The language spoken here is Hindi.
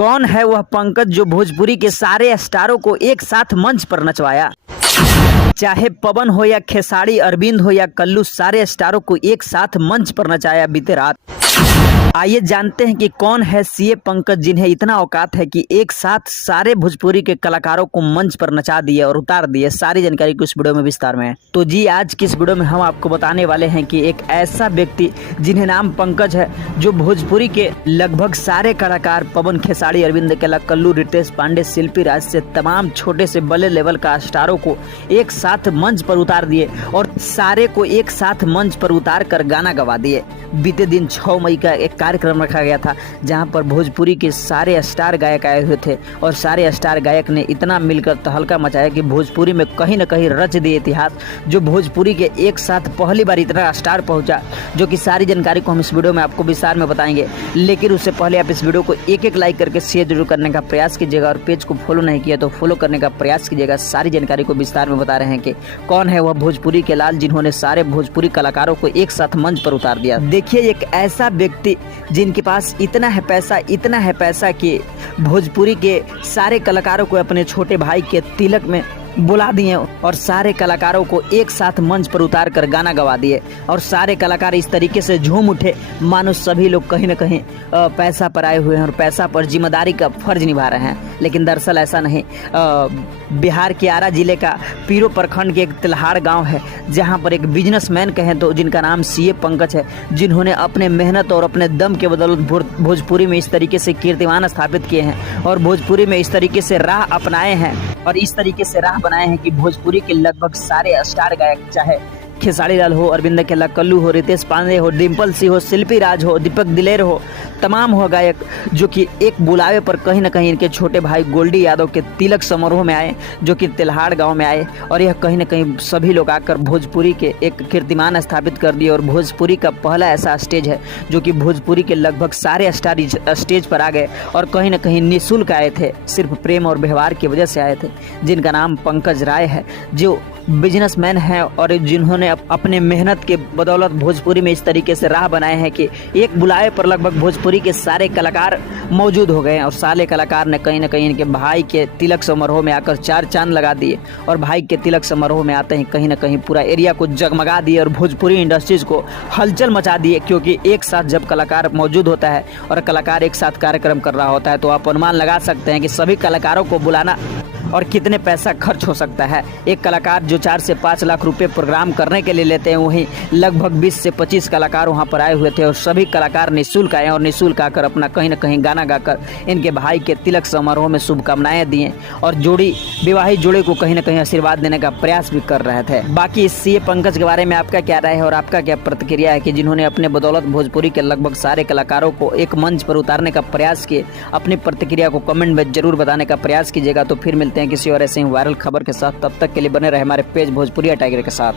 कौन है वह पंकज जो भोजपुरी के सारे स्टारों को एक साथ मंच पर नचवाया। चाहे पवन हो या खेसारी, अरविंद हो या कल्लू, सारे स्टारों को एक साथ मंच पर नचाया बीते रात। आइए जानते हैं कि कौन है सीए पंकज, जिन्हें इतना औकात है कि एक साथ सारे भोजपुरी के कलाकारों को मंच पर नचा दिए और उतार दिए। सारी जानकारी को इस वीडियो में विस्तार में है। तो जी आज की इस वीडियो में हम आपको बताने वाले हैं कि एक ऐसा व्यक्ति जिन्हें नाम पंकज है, जो भोजपुरी के लगभग सारे कलाकार पवन, खेसारी, अरविंद केला, कल्लू, रितेश पांडे, शिल्पी राज से तमाम छोटे से बड़े लेवल का स्टारों को एक साथ मंच पर उतार दिए और सारे को एक साथ मंच पर उतार कर गाना गवा दिए। बीते दिन 6 मई का एक कार्यक्रम रखा गया था, जहां पर भोजपुरी के सारे स्टार गायक आए हुए थे और सारे स्टार गायक ने इतना मिलकर तहलका मचाया कि भोजपुरी में कहीं न कहीं रच दिए इतिहास। जो भोजपुरी के एक साथ पहली बार इतना स्टार पहुंचा, जो कि सारी जानकारी को हम इस वीडियो में आपको विस्तार में बताएंगे। लेकिन उससे पहले आप इस वीडियो को एक लाइक करके शेयर जरूर करने का प्रयास कीजिएगा और पेज को फॉलो नहीं किया तो फॉलो करने का प्रयास कीजिएगा। सारी जानकारी को विस्तार में बता रहे हैं कि कौन है वह भोजपुरी के लाल, जिन्होंने सारे भोजपुरी कलाकारों को एक साथ मंच पर उतार दिया। देखिए, एक ऐसा व्यक्ति जिनके पास इतना है पैसा कि भोजपुरी के सारे कलाकारों को अपने छोटे भाई के तिलक में बुला दिए और सारे कलाकारों को एक साथ मंच पर उतार कर गाना गवा दिए और सारे कलाकार इस तरीके से झूम उठे मानो सभी लोग कहीं न कहीं पैसा पर आए हुए हैं और पैसा पर जिम्मेदारी का फर्ज निभा रहे हैं। लेकिन दरअसल ऐसा नहीं। बिहार के आरा जिले का पीरो प्रखंड के एक तिल्हाड़ गांव है, जहां पर एक बिजनेसमैन कहें तो जिनका नाम सीए पंकज है, जिन्होंने अपने मेहनत और अपने दम के बदौलत भोजपुरी में इस तरीके से कीर्तिमान स्थापित किए हैं और भोजपुरी में इस तरीके से राह अपनाए हैं और इस तरीके से राह बनाए हैं कि भोजपुरी के लगभग सारे स्टार गायक, चाहे खेसारी लाल हो, अरविंद केला, कल्लू हो, रितेश पांडे हो, डिम्पल सिंह हो, शिल्पी राज हो, दीपक दिलेर हो, तमाम हो गायक जो कि एक बुलावे पर कहीं न कहीं इनके छोटे भाई गोल्डी यादव के तिलक समारोह में आए, जो कि तिल्हाड़ गांव में आए और यह कहीं न कहीं सभी लोग आकर भोजपुरी के एक कीर्तिमान स्थापित कर दिए। और भोजपुरी का पहला ऐसा स्टेज है जो कि भोजपुरी के लगभग सारे स्टार स्टेज पर आ गए और कहीं न कहीं निःशुल्क आए थे, सिर्फ प्रेम और व्यवहार की वजह से आए थे। जिनका नाम पंकज राय है, जो बिजनेसमैन हैं और जिन्होंने अपने मेहनत के बदौलत भोजपुरी में इस तरीके से राह बनाए हैं कि एक बुलावे पर लगभग भोजपुरी के सारे कलाकार मौजूद हो गए हैं और सारे कलाकार ने कहीं न कहीं इनके भाई के तिलक समारोह में आकर 4 चांद लगा दिए और भाई के तिलक समारोह में आते ही कहीं न कहीं पूरा एरिया को जगमगा दिए और भोजपुरी इंडस्ट्रीज को हलचल मचा दिए। क्योंकि एक साथ जब कलाकार मौजूद होता है और कलाकार एक साथ कार्यक्रम कर रहा होता है तो आप अनुमान लगा सकते हैं कि सभी कलाकारों को बुलाना और कितने पैसा खर्च हो सकता है। एक कलाकार जो 4 से 5 लाख रुपए प्रोग्राम करने के लिए लेते हैं, वहीं लगभग 20 से 25 कलाकार वहां पर आए हुए थे और सभी कलाकार निःशुल्क आए और निःशुल्क आकर अपना कहीं न कहीं गाना गाकर इनके भाई के तिलक समारोह में शुभकामनाएं दिए और विवाहित जोड़े को कहीं न कहीं आशीर्वाद देने का प्रयास भी कर रहे थे। बाकी इस सीए पंकज के बारे में आपका क्या राय है और आपका क्या प्रतिक्रिया है कि जिन्होंने अपने बदौलत भोजपुरी के लगभग सारे कलाकारों को एक मंच पर उतारने का प्रयास किए? अपनी प्रतिक्रिया को कमेंट में जरूर बताने का प्रयास कीजिएगा। तो फिर मिलते हैं किसी और ऐसे ही वायरल खबर के साथ। तब तक के लिए बने रहे हमारे पेज भोजपुरिया टाइगर के साथ।